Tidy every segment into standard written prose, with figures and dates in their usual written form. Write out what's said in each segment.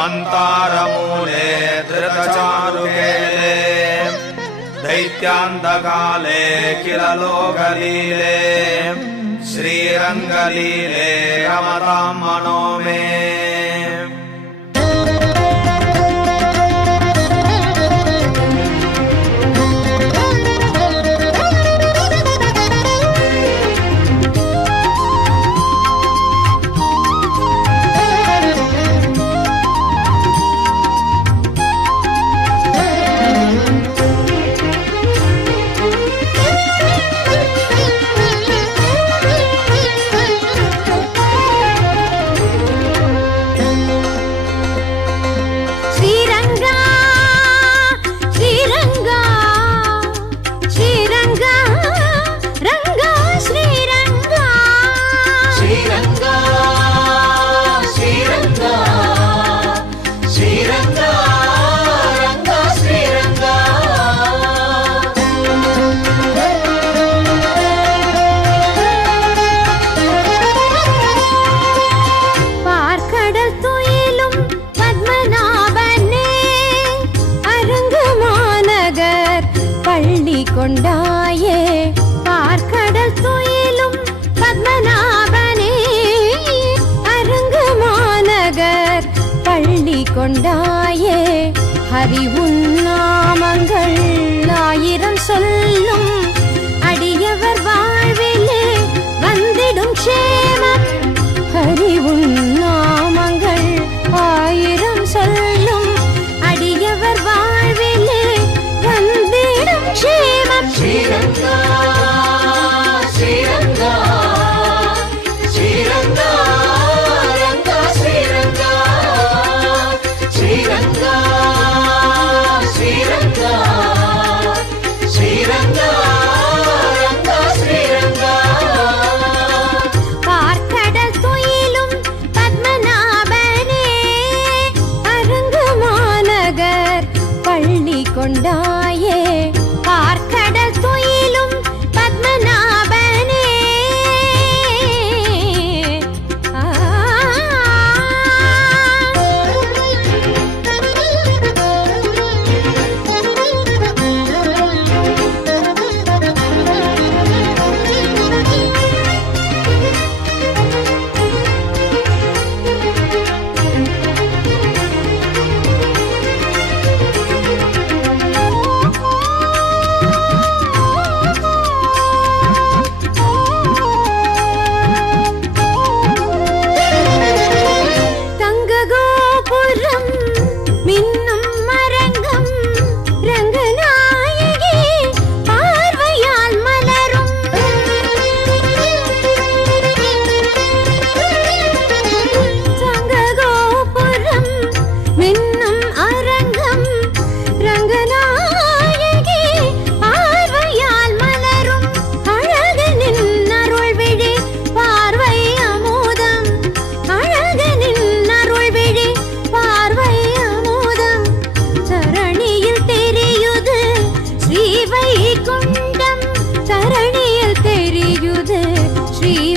अन्तारमूले धृतचारुकेले दैत्यान्तकाले किल लोकलीले श्रीरङ्गलीले रमतां मनो मे। கொண்டாயே பார்க்கடல் துயிலும் பத்மநாபனே அரங்கு மாநகர் பள்ளி கொண்டாயே ஹரி உன் நாமங்கள் ஆயிரம் சொல்லும் அடியவர் வாழ்விலே வந்திடும் க்ஷேமம் ஹரி உன் நாமங்கள் ஆயிரம் சொல்லும் அடியவர் வாழ்விலே வந்திடும் க்ஷேமம் ஸ்ரீரங்கா ஸ்ரீரங்கா ஸ்ரீரங்கா ரங்கா ஸ்ரீரங்கா ஸ்ரீரங்கா ஸ்ரீரங்கா ஸ்ரீரங்கா ரங்கா ஸ்ரீரங்கா பார்க்கடல் துயிலும் பத்மநாபனே அரங்கு மாநகர் பள்ளி கொண்டாயே பார்க்கடல் துயிலும் பத்மநாபனே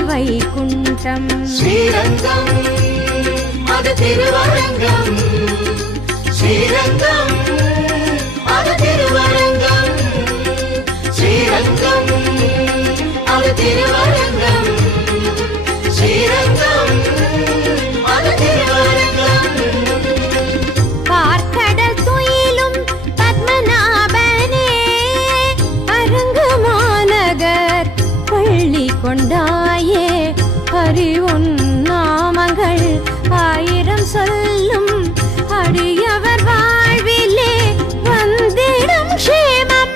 வைகுண்டம் ஸ்ரீரங்கம் அது திருவரங்கம் ஸ்ரீரங்கம் அது திருவரங்கம் ஸ்ரீரங்கம் அது திருவரங்கம் ஸ்ரீரங்கம் அது திருவரங்கம் பார்க்கடல் துயிலும் பத்மநாபனே அரங்கு மாநகர் பள்ளி கொண்டாயே ஹரி உன் நாமங்கள் ஆயிரம் சொல்லும் அடியவர் வாழ்விலே வந்திடும் க்ஷேமம்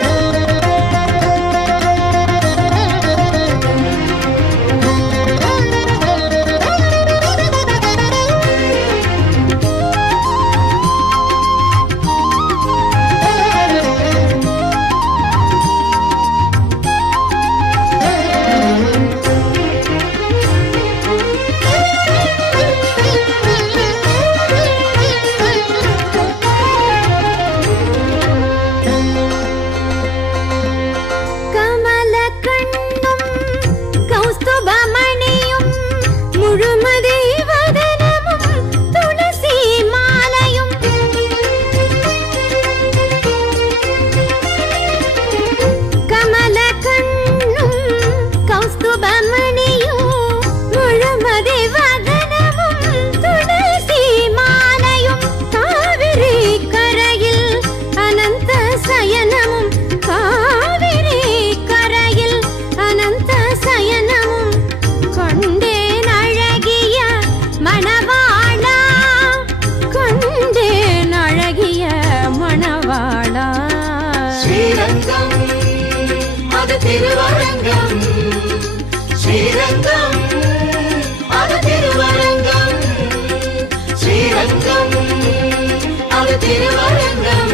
திருவரங்கம்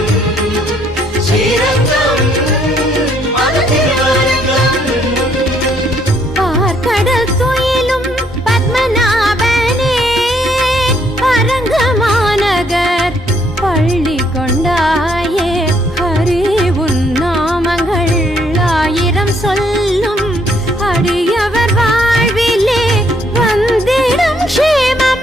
ஸ்ரீரங்கம் அது திருவரங்கம் பார்க்கடல் துயிலும் பத்மநாபனே அரங்கமாநகர் பள்ளி கொண்டாயே ஹரி உன் நாமங்கள் ஆயிரம் சொல்லும் அடியவர் வாழ்விலே வந்திடும் க்ஷேமம்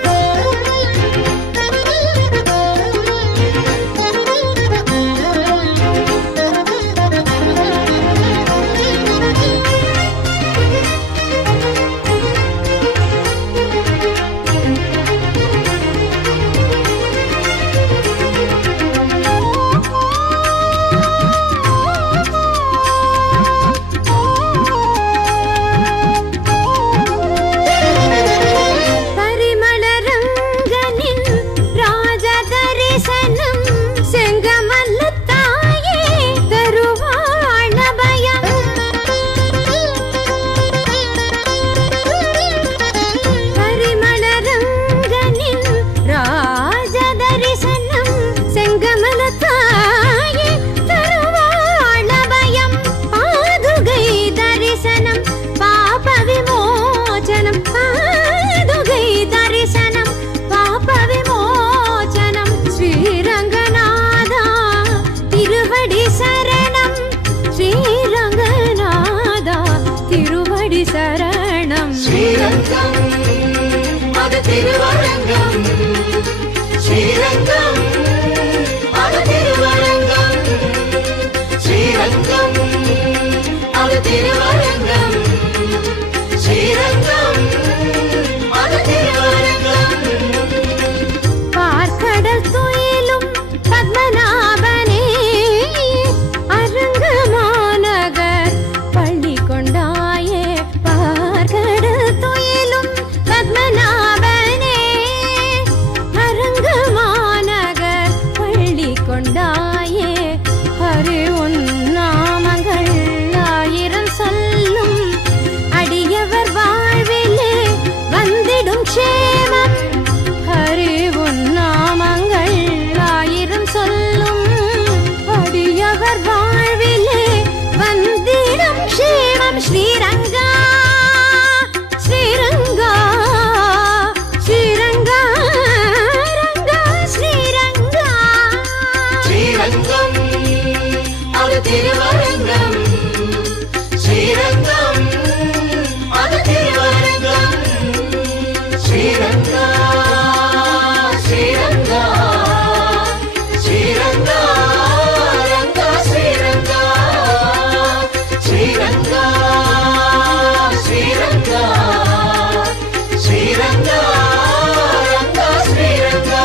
பரிமளரங்கனின் ராஜ தரிசனம் செங்கமல்லத்தாயே தருவாள் அபயம் பரிமளரங்கனின் ராஜ தரிசனம் செங்கமலத்தாயே தருவாள் அபயம் பாதுகை தரிசனம் பாப விமோசனம் பாதுகை தரிசனம் பாப விமோசனம் ஸ்ரீரங்கநாதா திருவடி சரணம் ஸ்ரீரங்கநாதா திருவடி சரணம் ஸ்ரீரங்கம் அது திருவரங்கம் ஸ்ரீரங்கம் அது திருவரங்கம் ஸ்ரீரங்கம் அது திருவரங்கம் ஸ்ரீரங்கம் அது திருவரங்கம் பார்க்கடல் துயிலும் பத்மநாபனே அரங்கமாநகர் பள்ளி கொண்டாயே பார்க்கடல் துயிலும் பத்மநாபனே அரங்கமாநகர் பள்ளி கொண்டாயே ஹரி உன் நாமங்கள் ஆயிரம் சொல்லும் அடியவர் வாழ்விலே வந்திடும் க்ஷேமம் ஹரி உன் நாமங்கள் ஆயிரம் சொல்லும் அடியவர் வாழ்விலே வந்திடும் க்ஷேமம் ஸ்ரீரங்கா ஸ்ரீரங்கா ஸ்ரீரங்கா ரங்கா ஸ்ரீரங்கா ஸ்ரீரங்கம் அது திருவரங்கம் ஸ்ரீரங்கம் அது திருவரங்கம் ஸ்ரீரங்கா ஸ்ரீரங்கா ஸ்ரீரங்கா ரங்கா ஸ்ரீரங்கா ஸ்ரீரங்கா ஸ்ரீரங்கா ஸ்ரீரங்கா ரங்கா ஸ்ரீரங்கா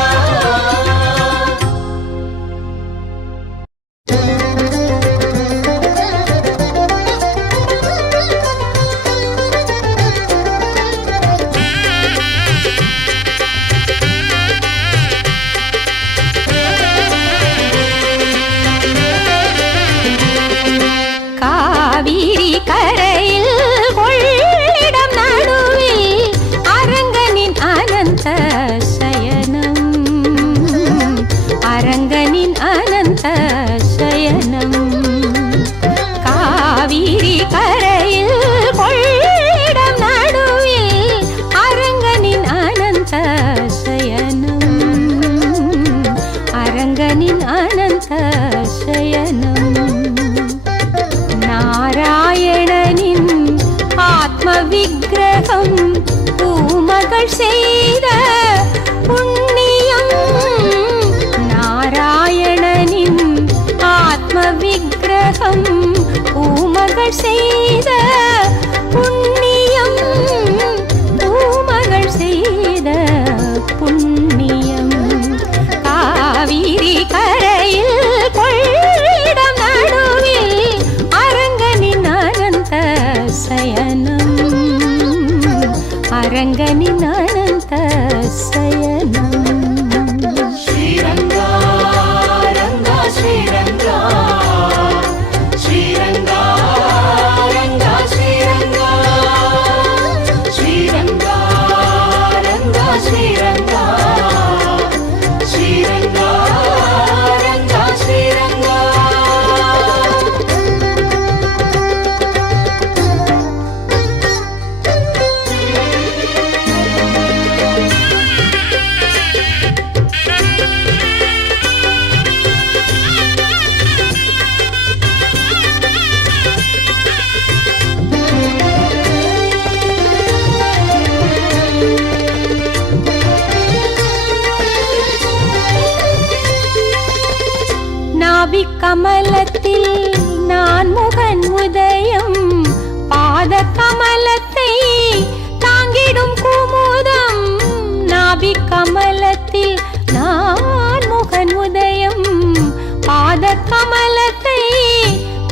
காவிரி கரையில் கொள்ளிடம் நடுவில் அரங்கனின் அனந்த சயனம் அரங்கனின் அனந்த சயனம் காவிரி கரையில் கொள்ளிடம் நடுவில் அரங்கனின் அனந்த சயனம் அரங்கனின் அனந்த சயனம் நாராயணனின் ஆத்ம விக்கிரகம் பூமகள் செய்த புண்ணியம் நாராயணனின் ஆத்ம விக்கிரகம் பூமகள் செய்த புண்ணியம் பூமகள் செய்த புண்ணியம் காவிரி கரையில் கொள்ளிடம் நடுவில் அரங்கனின் அனந்த சயனம் அரங்கனின் அனந்த சயனம் ஸ்ரீரங்கா ரங்கா ஸ்ரீரங்கா ஸ்ரீரங்கா நாபிக்கமலத்தில் நான் முகன் உதயம் பாத கமலத்தை தாங்கிடும் குமுதம். நாபிக்கமலத்தில் நான் முகன் உதயம் பாத கமலத்தை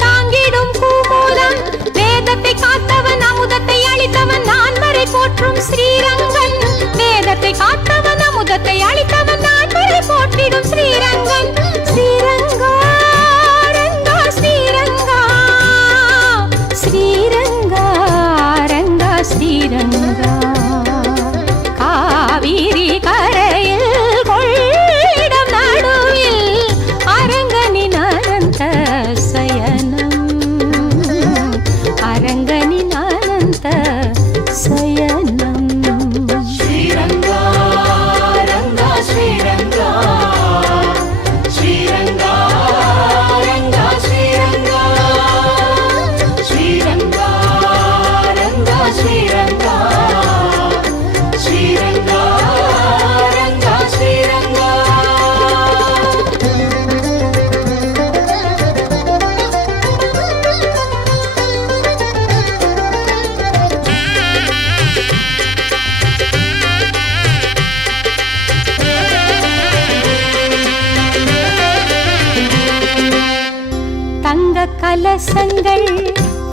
தாங்கிடும் குமுதம். வேதத்தை காத்தவன் அமுதத்தை அளித்தவன் நான் வரை போற்றும் ஸ்ரீரங்கன். வேதத்தை காத்தவன் அமுதத்தை அளித்தவன் நான் வரை போற்றிடும் ஸ்ரீரங்கன். ஸ்ரீரங்கா ரங்கா ஸ்ரீரங்கா ஸ்ரீரங்கா ரங்கா ஸ்ரீரங்கா. காவிரி கரையில் கொள்ளிடம் நடுவில் அரங்கனின் அனந்த சயனம். அரங்கனின் அனந்த சயனம். ஸ்ரீரங்கா ரங்கா ஸ்ரீரங்கா ஸ்ரீரங்கா ரங்கா ஸ்ரீரங்கா ஸ்ரீரங்கா ரங்கா ஸ்ரீரங்கா ஸ்ரீரங்கா ரங்கா ஸ்ரீரங்கா. தங்க கலசங்கள்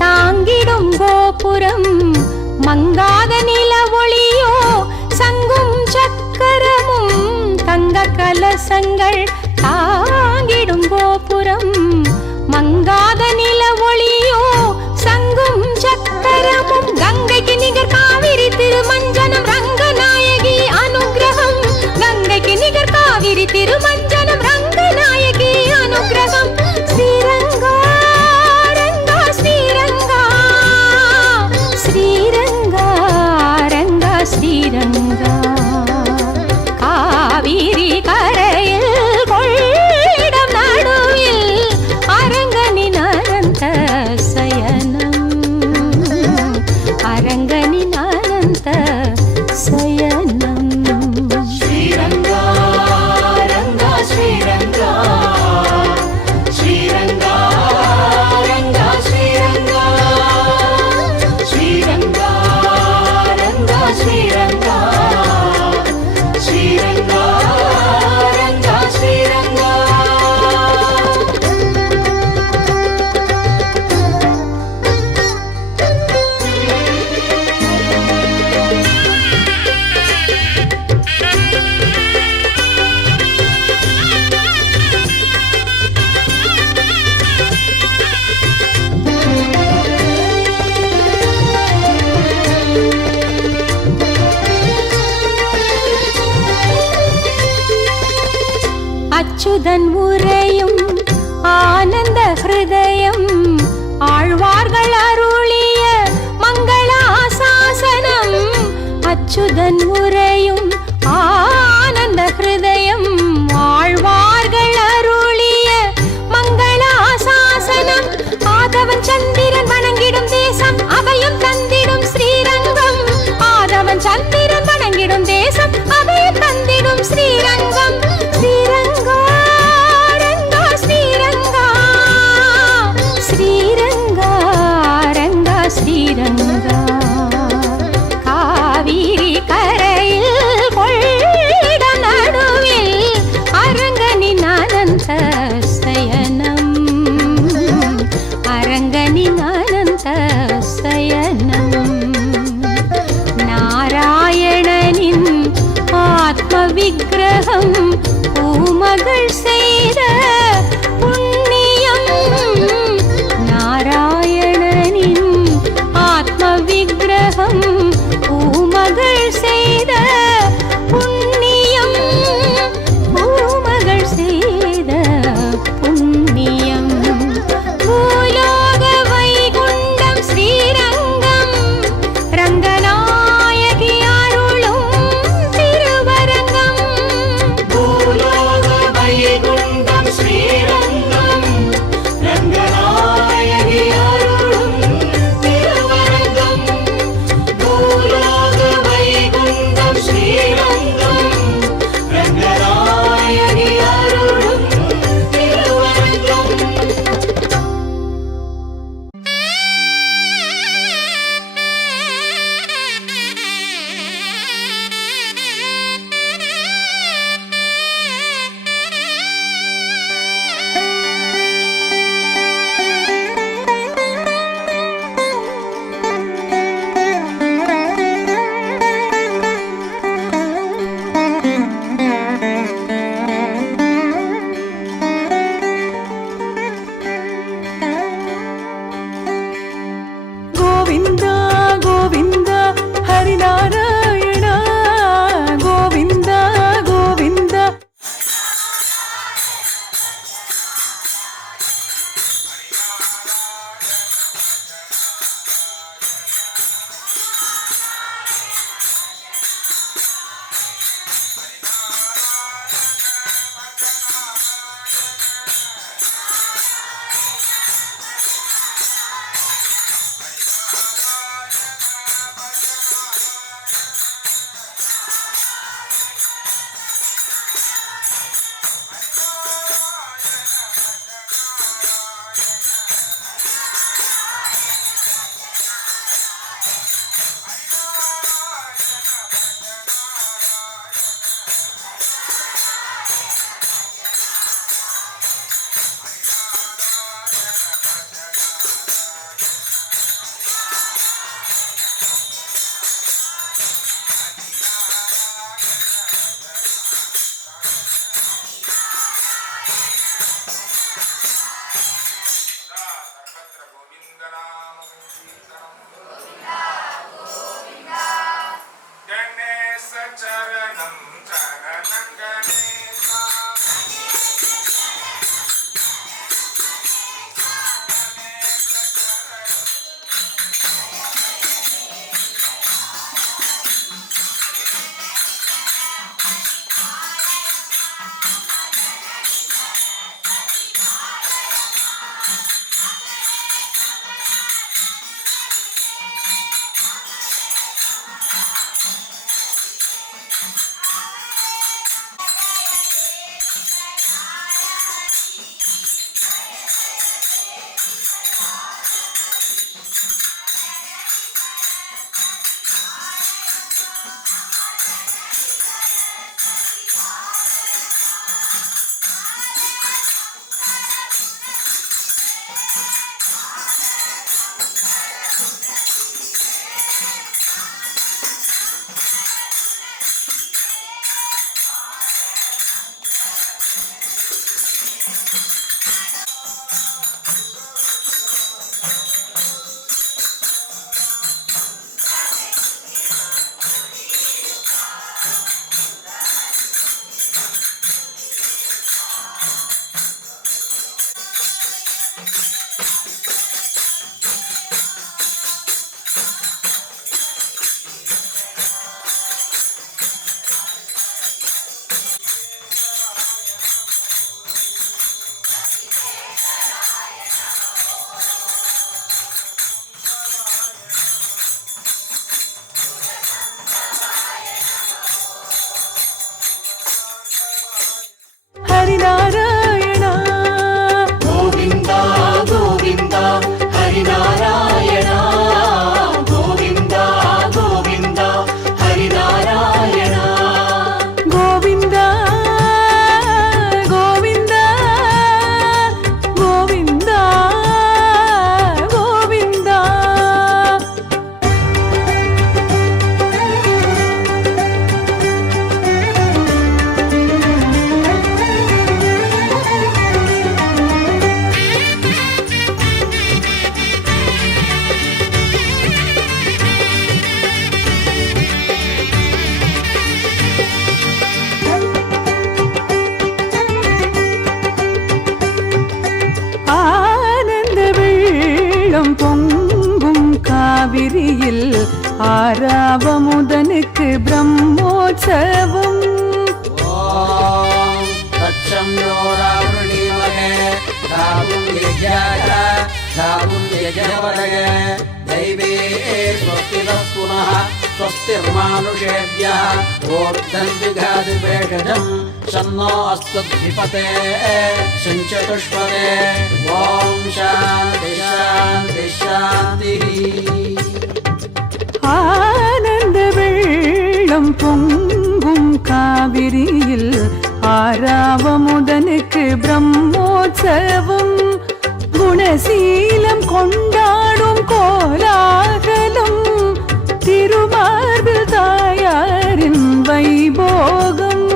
தாங்கிடும் கோபுரம் மங்காத நில ஒளியோ சங்கும் சக்கரமும். தங்க கலசங்கள் தாங்கிடும் கோபுரம் மங்காத நில ஒளியோ சங்கும் சக்கரமும். கங்கைக்கு நிகர் காவிரி திருமஞ்சனம் ரங்கநாயகி அனுகிரகம். கங்கைக்கு நிகர் காவிரி திருமஞ்சனம் ரங்கநாயகி அனுகிரகம். ஸ்ரீரங்கா ரங்கா ஸ்ரீரங்கா ஸ்ரீரங்கா ரங்கா ஸ்ரீரங்கா. காவிரி கரையில் கொள்ளிடம் நடுவில் அரங்கனின் அனந்த சயனம். அரங்கனின் அனந்த சயனம். ஸ்ரீரங்கா ரங்கா ஸ்ரீரங்கா ஸ்ரீரங்கா ரங்கா ஸ்ரீரங்கா ஸ்ரீரங்கா ரங்கா ஸ்ரீரங்கா ஸ்ரீரங்கா ரங்கா ஸ்ரீரங்கா. அச்சுதன் உரையும் ஆனந்த ஹிருதயம் ஆழ்வார்கள் அருளிய மங்களாசாசனம். அச்சுதன் உரையும் ஆனந்த ஹிருதயம் ஆழ்வார்கள் அருளிய மங்களாசாசனம். ஆதவன் சந்திரன் வணங்கிடும் தேசம் அபயம் தந்திடும் ஸ்ரீரங்கம். ஆதவன் சந்திரன் வணங்கிடும் தேசம் அபயம் தந்திடும் ஸ்ரீரங்கம். ஸ்ரீரங்கா ரங்கா ஸ்ரீரங்கா ஸ்ரீரங்கா ரங்கா ஸ்ரீரங்கா. காவிரி கரையில் ஆறாவமுதனுக்கு பிரம்மோற்சவம். ஓம் தச்சம்யோராவృణீமகே தாவும் யஜ்ஞாய தாவும் யஜ்ஞவரக தைவே ஸ்வஸ்திதः புனः स्वस्तिर्मानुषेभ्यः ऊर्ध्वं विघाति भेषजं शन्नो अस्तुद्धिपते सञ्चतुष्पदे ॐ शान्ति शान्ति शान्तिः. ஆனந்த வெள்ளம் பொங்கும் காவிரியில் ஆறாவமுதனுக்கு பிரம்மோற்சவம். குணசீலம் கொண்டாடும் கோலாகலம் திருமார்பில் தாயாரின் வைபோகம்.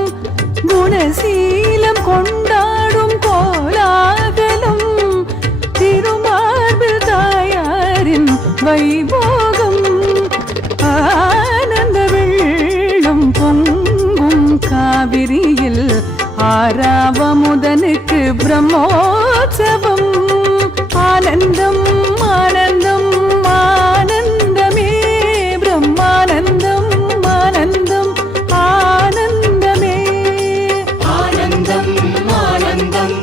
குணசீலம் கொண்டாடும் கோலாகலம் திருமார்பில் தாயாரின் வைபோகம். ஆனந்த வெள்ளம் பொங்கும் காவிரியில் ஆறாவமுதனுக்கு பிரம்மோற்சவம். ஆனந்தம் ஆனந்தம் ஆனந்தமே பிரம்மானந்தம் ஆனந்தம் ஆனந்தமே. ஆனந்தம் ஆனந்தம்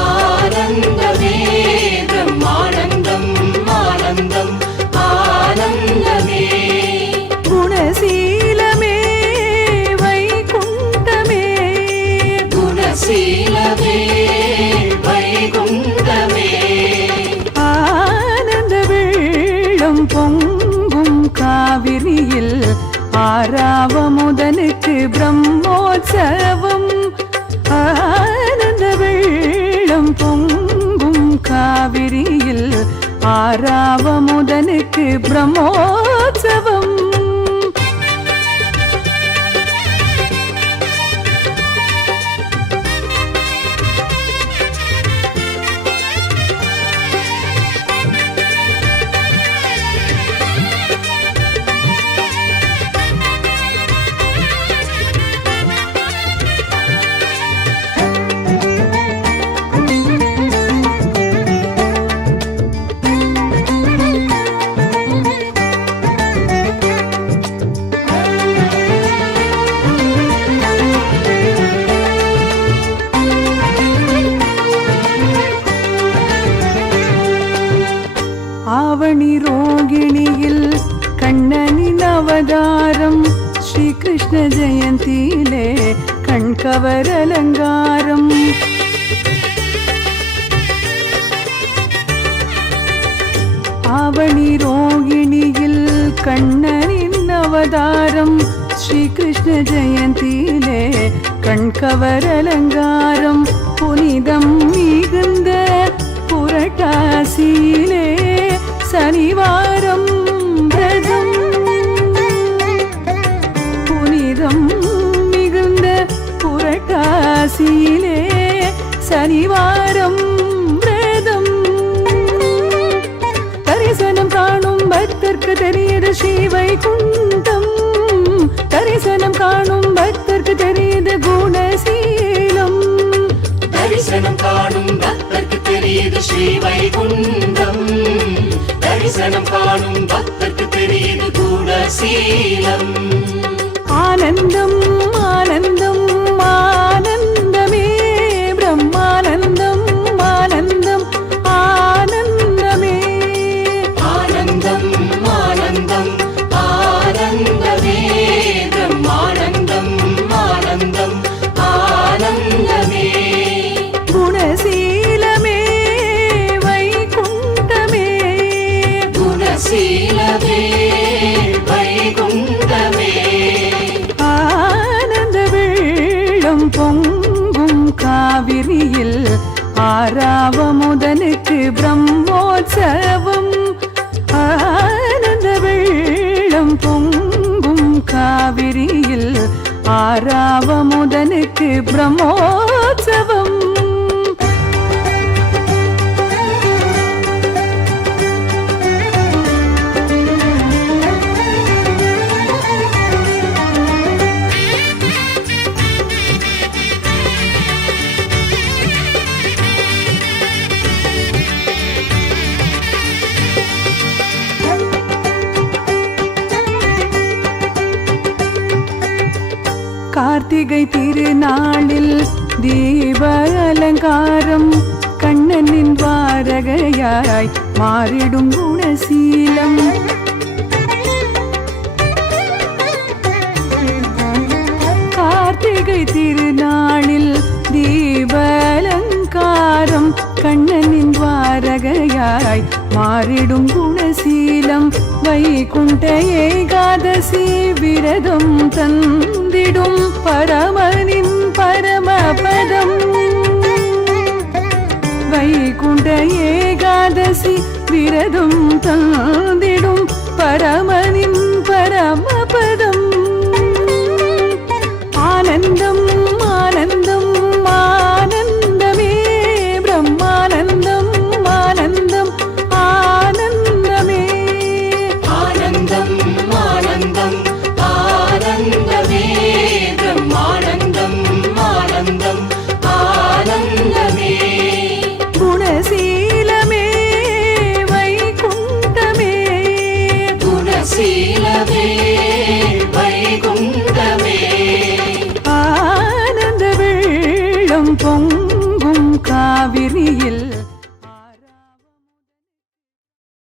ஆனந்தமே பிரம்மானந்தம் ஆனந்தம் ஆனந்தமே. குணசீலமே வைகுண்டமே குணசீலமே வைகுண்டமே. ஆனந்த வெள்ளம் பொங்கும் காவிரியில் ஆறாவமுதனுக்கு பிரம்மோற்சவம். ஆனந்த வெள்ளம் பொங்கும் காவிரியில் ஆறாவமுதனுக்கு பிரம்மோற்சவம். ஆவணி ரோகிணியில் கண்ணனின் அவதாரம். ஸ்ரீகிருஷ்ண ஜெயந்தியிலே கண்கவர் அலங்காரம். ஆவணி ரோகிணியில் கண்ணனின் அவதாரம். ஸ்ரீகிருஷ்ண ஜெயந்தியிலே கண்கவர் அலங்காரம். புனிதம் மிகுந்த புரட்டாசியிலே சனிவாரம் விரதம். புனிதம் மிகுந்த புரட்டாசியிலே சனிவாரம் விரதம். தரிசனம் காணும் பக்தர்க்கு தெரியுது ஸ்ரீவைகுண்டம். தரிசனம் காணும் பக்தர்க்கு தெரியுது குணசீலம். தரிசனம் காணும் பக்தர்க்கு தெரியுது ஸ்ரீவைகுண்டம். தரிசனம் காணும் பக்தர்க்கு தெரியுது குணசீலம். ஆனந்தம் ஆனந்தம் ஆனந்தமே பிரம்மானந்தம் ஆனந்தம் ஆனந்தமே. ஆனந்தம் ஆனந்தம் ஆனந்தமே பிரம்மானந்தம் ஆனந்தம் ஆனந்தமே. குணசீலமே வைகுண்டமே குணசீலமே வைகுண்டமே. ஆனந்த வெள்ளம் பொங்கும் காவிரியில் ஆறாவமுதனுக்கு பிரம்மோற்சவம். ஆனந்த வெள்ளம் பொங்கும் காவிரியில் ஆறாவமுதனுக்கு பிரம்மோற்சவம். கார்த்திகை திருநாளில் தீப அலங்காரம் கண்ணனின் வாரகையாய் மாறிடும் குணசீலம் கார்த்திகை திருநாளில் தீப அலங்காரம் கண்ணனின் வாரகையாய் மாறிடும் குணசீலம் வைகுண்ட ஏகாதசி விரதம் தந்திடும் பரமனின் பரமபதம் வைகுண்ட ஏகாதசி விரதம் தந்திடும் பரமனின்